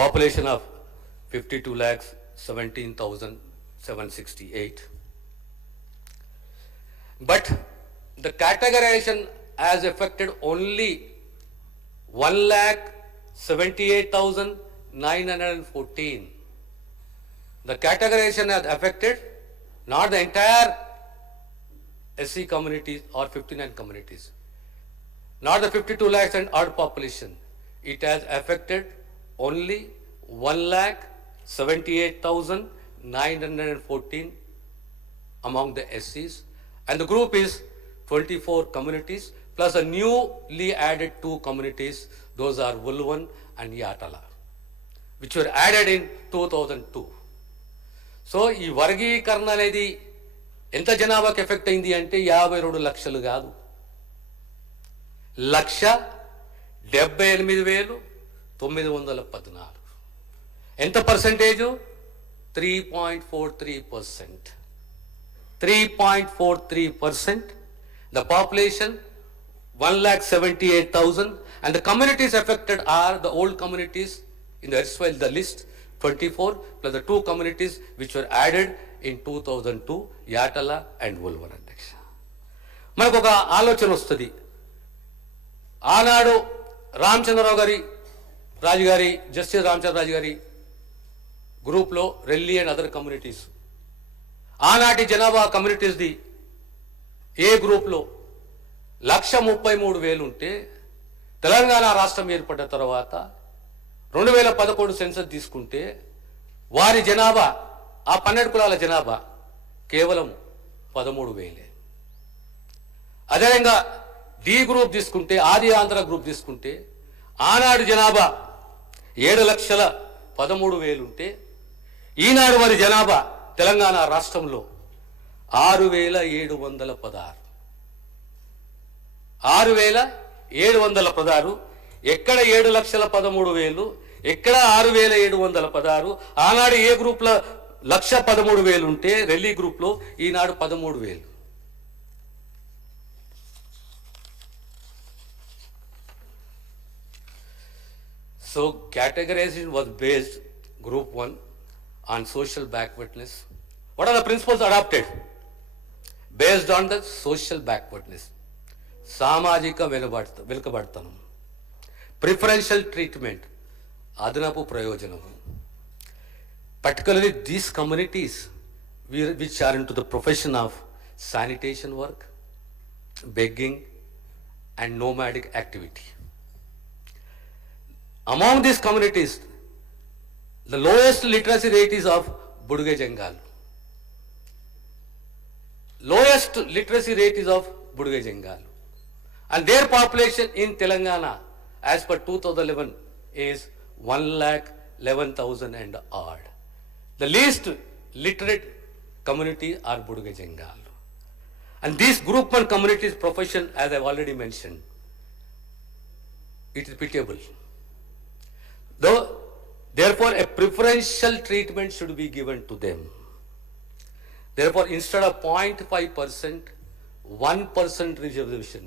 population of 52 lakhs 17,768. But the categorization has affected only 1,78,914. The categorization has affected not the entire SC communities or 59 communities, not the 52 lakhs and odd population. It has affected only 1,78,914 among the SCs, and the group is 24 communities plus a newly added 2 communities. Those are Wulwan and Yatala, which were added in 2002. So ఈ వర్గీకరణ అనేది ఎంత జనాభాకి effect అయింది అంటే 52 లక్షలు కాదు, 1,78,914. ఎంత percentage? 3.43%. 3.43%. The population 1,78,000, and the communities affected are the old communities in the erstwhile the list 24 plus the 2 communities which were added in 2002, Yatala and Wulwan. అధ్యక్ష, మనకు ఒక ఆలోచన వస్తుంది. ఆనాడు రామచంద్రరావు గారి రాజు గారి జస్టిస్ రామచంద్రరాజు గారి గ్రూప్లో రెల్లి అండ్ అదర్ కమ్యూనిటీస్, ఆనాటి జనాభా కమ్యూనిటీస్ది ఏ గ్రూప్లో 1,33,000 ఉంటే, తెలంగాణ రాష్ట్రం ఏర్పడ్డ తర్వాత 2011 సెన్సస్ తీసుకుంటే వారి జనాభా, ఆ 12 కులాల జనాభా కేవలం 13,000. అదేవిధంగా డి గ్రూప్ తీసుకుంటే, ఆది ఆంధ్ర గ్రూప్ తీసుకుంటే ఆనాడు జనాభా 7,13,000 ఉంటే, ఈనాడు వారి జనాభా తెలంగాణ రాష్ట్రంలో 6,716. 6,716. ఎక్కడ 7,13,000, ఎక్కడ 6,716? ఆనాడు ఏ గ్రూప్లో 1,13,000 ఉంటే రెల్లి గ్రూప్లో ఈనాడు 13,000. So categorization was based, group 1, on social backwardness. What are the principles adopted? Based on the social backwardness. సామాజిక వెనుకబడతనం, ప్రిఫరెన్షియల్ ట్రీట్మెంట్, అదనపు ప్రయోజనము. Particularly these communities which are into the profession of sanitation work, begging and nomadic activity. Among these communities, the lowest literacy rate is of Buduge Jangal. Lowest literacy rate is of Buduge Jangal. And their population in Telangana, as per 2011, is 1,11,000 and odd. The least literate community are Buduge Jangal. And these group 1 communities profession, as I've already mentioned, it is pitiable. Therefore, a preferential treatment should be given to them. Therefore, instead of 0.5%, 1% reservation.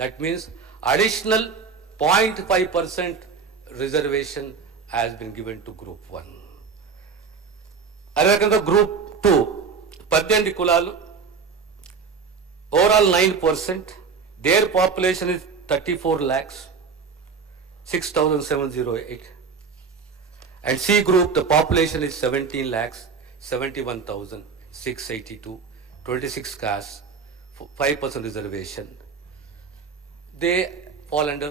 That means additional 0.5% reservation has been given to group 1. అదేవిధంగా group 2 18 కులాలు, overall 9%. Their population is 34,06,708. And C group, the population is 17,71,682, 26 castes, 5% reservation. They fall under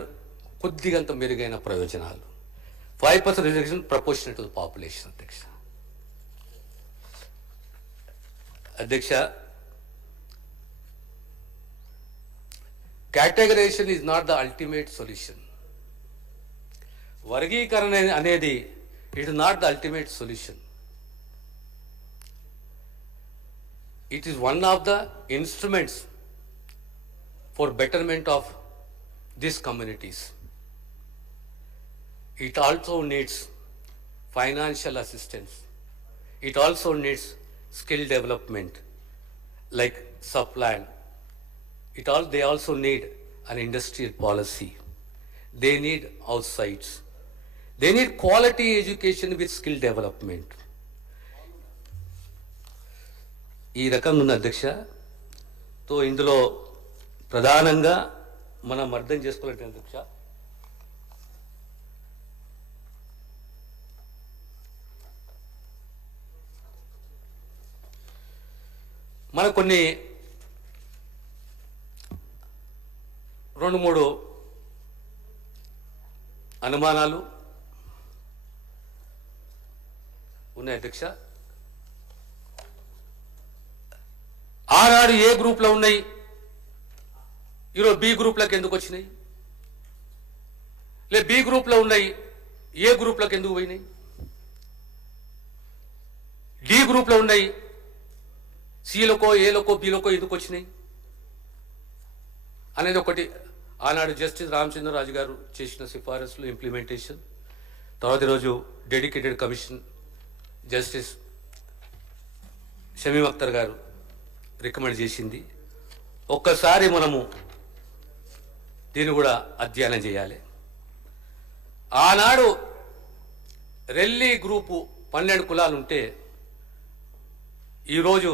కొద్దిగంత మెరుగైన ప్రయోజనాలు. 5% reservation proportionate to the population. అధ్యక్ష, categorization is not the ultimate solution. వర్గీకరణ అనేది it is not the ultimate solution. It is one of the instruments for betterment of these communities. It also needs financial assistance. It also needs skill development like supply. They also need an industrial policy. They need outsides. They need quality education with skill development. ఈ రకంగా ఉంది అధ్యక్ష. తో ఇందులో ప్రధానంగా మనం అర్థం చేసుకోవాలంటే అధ్యక్ష, మన కొన్ని 2-3 అనుమానాలు ఉన్నాయి అధ్యక్ష. ఆనాడు ఏ గ్రూప్లో ఉన్నాయి, ఈరోజు బి గ్రూప్లోకి ఎందుకు వచ్చినాయి? బి గ్రూప్లో ఉన్నాయి, ఏ గ్రూప్లోకి ఎందుకు పోయినాయి? డి గ్రూప్లో ఉన్నాయి, సిలకో ఏలకో బిలకో ఎందుకు వచ్చినాయి అనేది ఒకటి. ఆనాడు జస్టిస్ రామచంద్రరాజు గారు చేసిన సిఫారసులు ఇంప్లిమెంటేషన్, తర్వాత ఈరోజు dedicated commission justice Shamim Akhtar గారు రికమెండ్ చేసింది. ఒక్కసారి మనము దీన్ని కూడా అధ్యయనం చేయాలి. ఆనాడు రెల్లి గ్రూపు 12 కులాలు ఉంటే ఈరోజు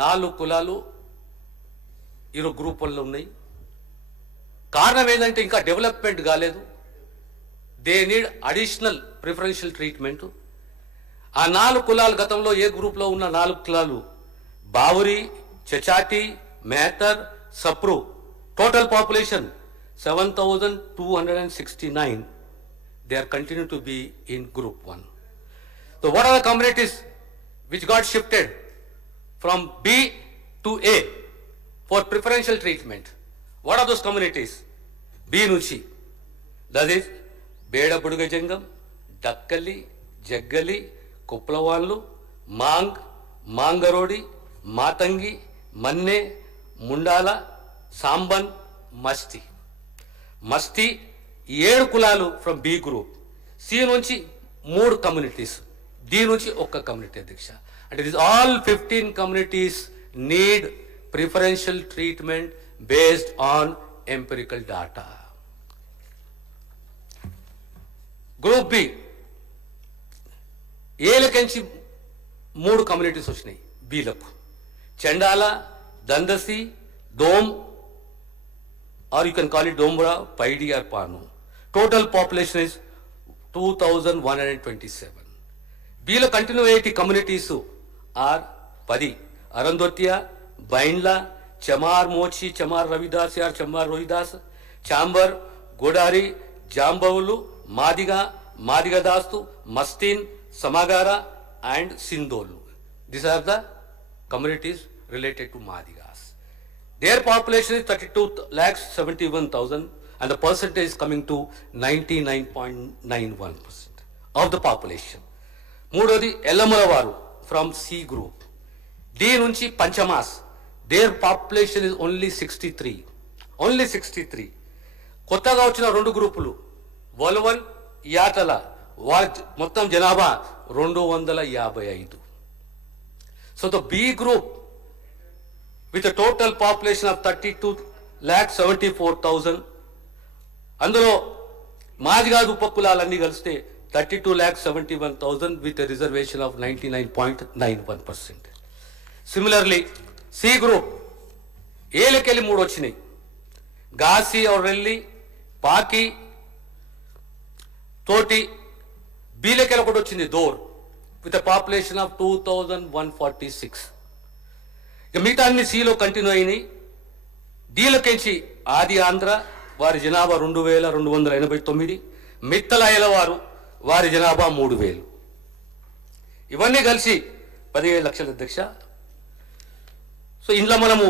4 కులాలు ఈరోజు గ్రూప్ 1లో ఉన్నాయి. కారణం ఏంటంటే ఇంకా డెవలప్మెంట్ కాలేదు. They need additional preferential treatment. ఆ 4 కులాలు గతంలో ఏ గ్రూప్లో ఉన్న 4 కులాలు Bauri, Chachati, Mehtar, Sapru, total population 7,269. They are continuing to be in group 1. So what are the communities which got shifted from B to A for preferential treatment? What are those communities? B నుంచి, that is Beda Buduga Jangam, Dakkali, Jaggali, Kuplawanlu, Mang, Mangarodi, Matangi, Manne, Mundala, Samban, Masti. Masti 7 కులాలు from B group. C నుంచి 3 communities, D నుంచి 1 community అధ్యక్ష. అంటే this all 15 communities need preferential treatment based on empirical data. Group B ఏలకెంచి 3 communities వచ్చినాయి బీలకు. చండాల, దందసి, దోమ్, or you can call it Dombra, Paidi or Panu. Total population is 2,127. Below continuity communities are Padi, Arandotia, Bainla, Chamar Mochi, Chamar Ravidas or Chamar Rohidas, Chambar, Godari, Jambaulu, Madiga, Madiga Dastu, Mastin, Samagara and Sindolu. These are the communities related to Madigas. Their population is 32,71,000 and the percentage is coming to 99.91% of the population. Moododi Elamuravaru from C group. D nunchi Panchamas. Their population is only 63. Only 63. కొత్తగా వచ్చిన 2 గ్రూపులు వల్వన్, యాటల, వారి మొత్తం జనాభా 255. So the B group with a total population of 32,74,000, అందులో మాదిగాదు ఉపకులాలన్నీ కలిస్తే 32,71,000 with a reservation of 99.91%. Similarly, C group ఏలకెళ్ళి 3 వచ్చినాయి. గాసి और రెల్లి, పాకి, తోటి. బీలకెళ్ళి 1 వచ్చింది దోర్ with a population of 2,146. మిగతా అన్ని సిలో కంటిన్యూ అయినాయి. డీలకెంచి ఆది ఆంధ్ర, వారి జనాభా 2,289. మిత్తలాయల వారి జనాభా 3,000. ఇవన్నీ కలిసి 17 లక్షల అధ్యక్ష. సో ఇంట్లో మనము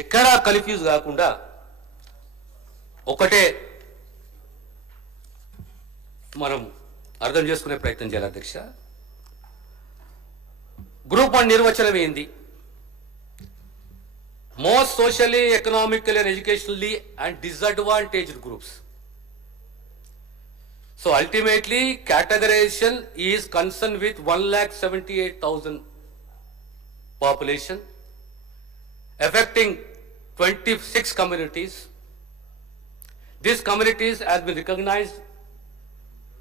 ఎక్కడా కన్ఫ్యూజ్ కాకుండా ఒకటే మనం అర్థం చేసుకునే ప్రయత్నం చేయాలి అధ్యక్ష. గ్రూప్ 1 నిర్వచనం ఏంది? Most socially, economically and educationally and disadvantaged groups. So ultimately categorization is concerned with 1,78,000 population affecting 26 communities. These communities has been recognized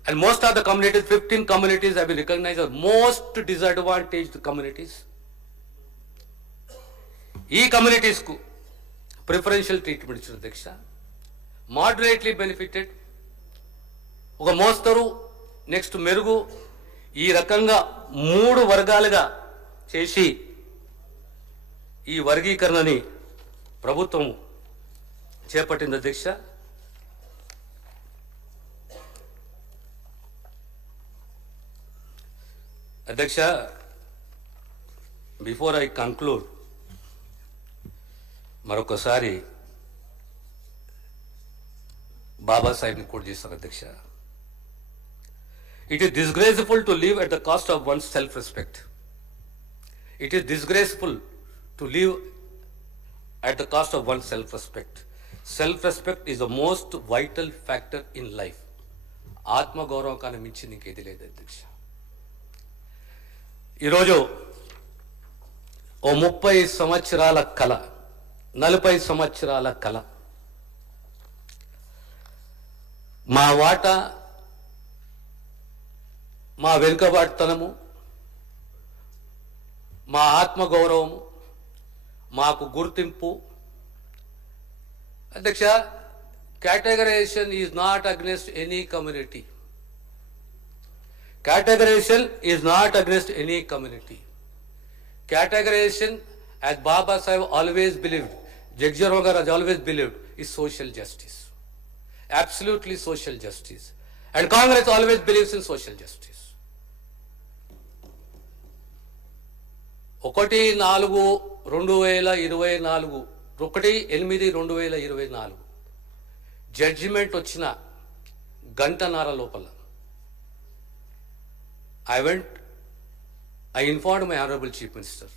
And most of the communities, 15 communities have been recognized as most disadvantaged communities. ఈ కమ్యూనిటీస్కు preferential treatment ఇచ్చిన అధ్యక్ష. Moderately benefited, ఒక మోస్తరు, next మెరుగు, ఈ రకంగా 3 వర్గాలుగా చేసి ఈ వర్గీకరణని ప్రభుత్వం చేపట్టింది అధ్యక్ష. అధ్యక్ష, బిఫోర్ ఐ కంక్లూడ్ మరొకసారి బాబాసాహెబ్ని కోట్ చేస్తాను అధ్యక్ష. It is disgraceful to live at the cost of one's self-respect. It is disgraceful to live at the cost of one's self-respect. Self-respect is the most vital factor in life. ఆత్మగౌరవం కన్నా మించి నీకేది లేదు అధ్యక్ష. ఈరోజు ఓ 30 సంవత్సరాల కళ, 40 సంవత్సరాల కళ, మా వాటా, మా వెనుకబాటుతనము, మా ఆత్మగౌరవము, మాకు గుర్తింపు. అధ్యక్ష, categorisation is not against any community. Categorization is not against any community. Categorization, as Baba Sahib always believed, Jagjiran Garu has always believed, is social justice. Absolutely social justice. And Congress always believes in social justice. 1/4/2024 1/8/2024 judgement వచ్చిన గంటన్నర లోపల I informed my Honorable Chief Minister,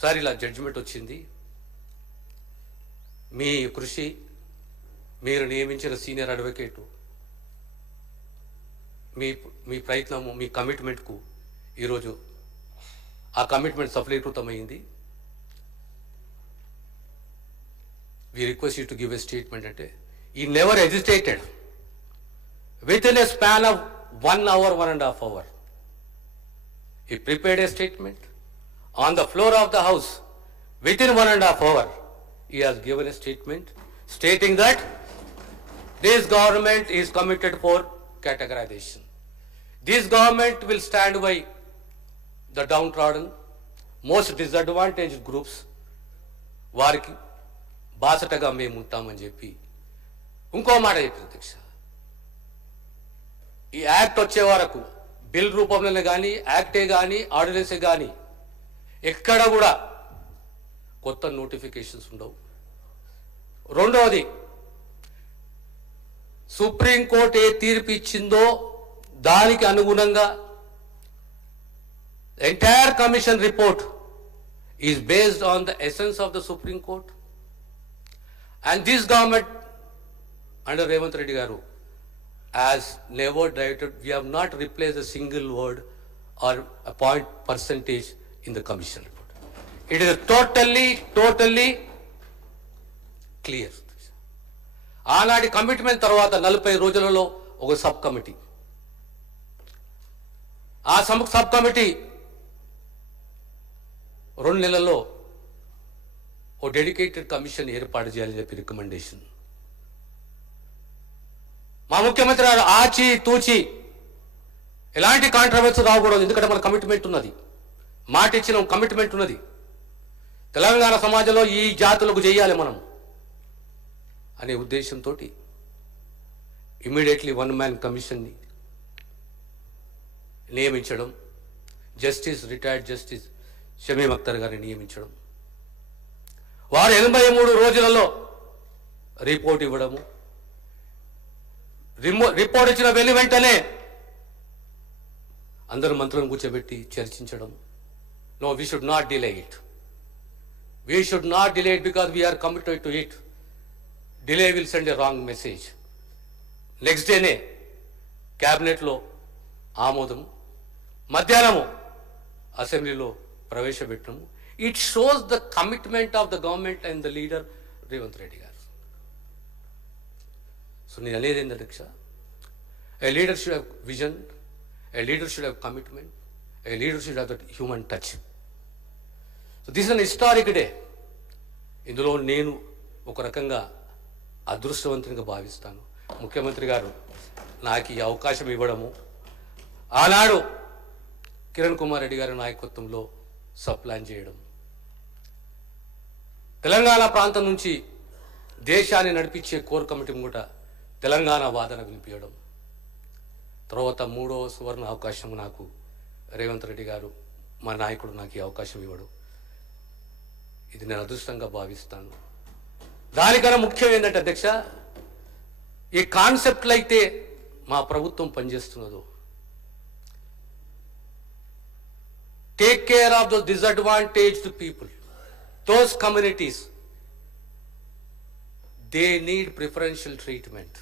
sir ఇలా judgement వచ్చింది, మీ కృషి, మీరు నియమించిన senior advocate, మీ ప్రయత్నము, మీ కమిట్మెంట్కు ఈరోజు ఆ commitment సఫలీకృతమైంది. We request you to give a statement అంటే he never hesitated. Within a span of 1 hour, 1.5 hours, he prepared a statement on the floor of the house. Within 1.5 hours, he has given a statement stating that this government is committed for categorization. This government will stand by the downtrodden, most disadvantaged groups. వారికి బాసటగా మేము ఉంటామని చెప్పి ఇంకో మాట చెప్పింది అధ్యక్ష. ఈ యాక్ట్ వచ్చే వరకు బిల్ రూపంలోనే కానీ, యాక్టే కానీ, ఆర్డినెన్సే కానీ ఎక్కడ కూడా కొత్త నోటిఫికేషన్స్ ఉండవు. రెండవది, సుప్రీంకోర్టు ఏ తీర్పు ఇచ్చిందో దానికి అనుగుణంగా entire commission report is based on the essence of the supreme court. And this government under Revanth Reddy గారు has never directed, we have not replaced a single word or a point percentage in the commission report. It is totally clear. ఆనాటి commitment తర్వాత 40 రోజులలో ఒక sub committee, ఆ sub committee 2 నెలల్లో ఓ dedicated commission ఏర్పాటు చేయాలని చెప్పి రికమెండేషన్. మా ముఖ్యమంత్రి గారు ఆచి తూచి ఎలాంటి కాంట్రవర్సీ రాకూడదు, ఎందుకంటే మన కమిట్మెంట్ ఉన్నది, మాట ఇచ్చిన కమిట్మెంట్ ఉన్నది. తెలంగాణ సమాజంలో ఈ జాతులకు చేయాలి మనం అనే ఉద్దేశంతో ఇమ్మీడియట్లీ 1 మ్యాన్ కమిషన్ని నియమించడం, రిటైర్డ్ జస్టిస్ షమీమ్ అఖ్తర్ గారిని నియమించడం, వారు 83 రోజులలో రిపోర్ట్ ఇవ్వడము, రిపోర్ట్ ఇచ్చిన వెంటనే అందరూ మంత్రులను కూర్చోబెట్టి చర్చించడం. No, we should not delay it. We should not delay it because we are committed to it. Delay will send a wrong message. Next డేనే క్యాబినెట్లో ఆమోదము, మధ్యాహ్నము అసెంబ్లీలో ప్రవేశపెట్టడము. It shows the commitment of the government and the leader Revanth Reddy garu. So నేను అనేది ఏంటి అధ్యక్ష, A leader should have vision, a leader should have commitment, a leader should have that human touch. So this is an historic day. ఇందులో నేను ఒక రకంగా అదృష్టవంతునిగా భావిస్తాను. ముఖ్యమంత్రి గారు నాకు ఈ అవకాశం ఇవ్వడము, ఆనాడు కిరణ్ కుమార్ రెడ్డి గారి నాయకత్వంలో సప్లాన్ చేయడం, తెలంగాణ ప్రాంతం నుంచి దేశాన్ని నడిపించే కోర్ కమిటీ కూడా తెలంగాణ వాదన వినిపించడం, తర్వాత మూడవ సువర్ణ అవకాశం నాకు రేవంత్ రెడ్డి గారు మా నాయకుడు నాకు ఈ అవకాశం ఇవ్వడం, ఇది నేను అదృష్టంగా భావిస్తాను. దానికన్నా ముఖ్యం ఏంటంటే అధ్యక్ష, ఈ కాన్సెప్ట్లు అయితే మా ప్రభుత్వం పనిచేస్తున్నదో, take care of those disadvantaged people, those communities, they need preferential treatment.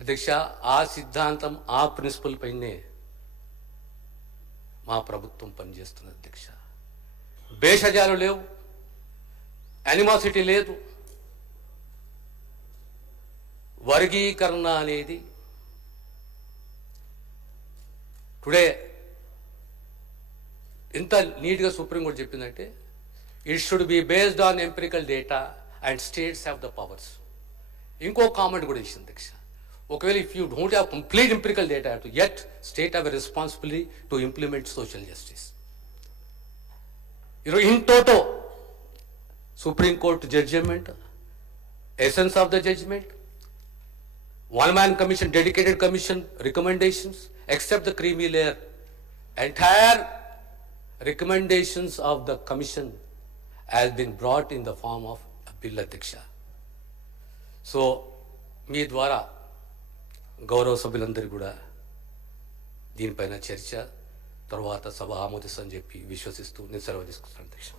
అధ్యక్ష, ఆ సిద్ధాంతం, ఆ ప్రిన్సిపల్ పైనే మా ప్రభుత్వం పనిచేస్తున్నది అధ్యక్ష. భేషజాలు లేవు, యానిమాసిటీ లేదు, వర్గీకరణ అనేది టుడే ఎంత నీట్గా సుప్రీంకోర్టు చెప్పిందంటే, it should be based on empirical data and states have the powers. ఇంకో కామెంట్ కూడా ఇచ్చింది అధ్యక్ష, ఒకవేళ if you don't have complete empirical data yet state have a responsibility to implement social justice. In toto supreme court judgement, essence of the judgement, one man commission, dedicated commission recommendations, except the creamy layer, entire recommendations of the commission has been brought in the form of a bill అధ్యక్ష. So మీ ద్వారా గౌరవ సభ్యులందరూ కూడా దీనిపైన చర్చ తర్వాత సభ ఆమోదిస్తని చెప్పి విశ్వసిస్తూ నేను సెలవు తీసుకుంటాను అధ్యక్ష.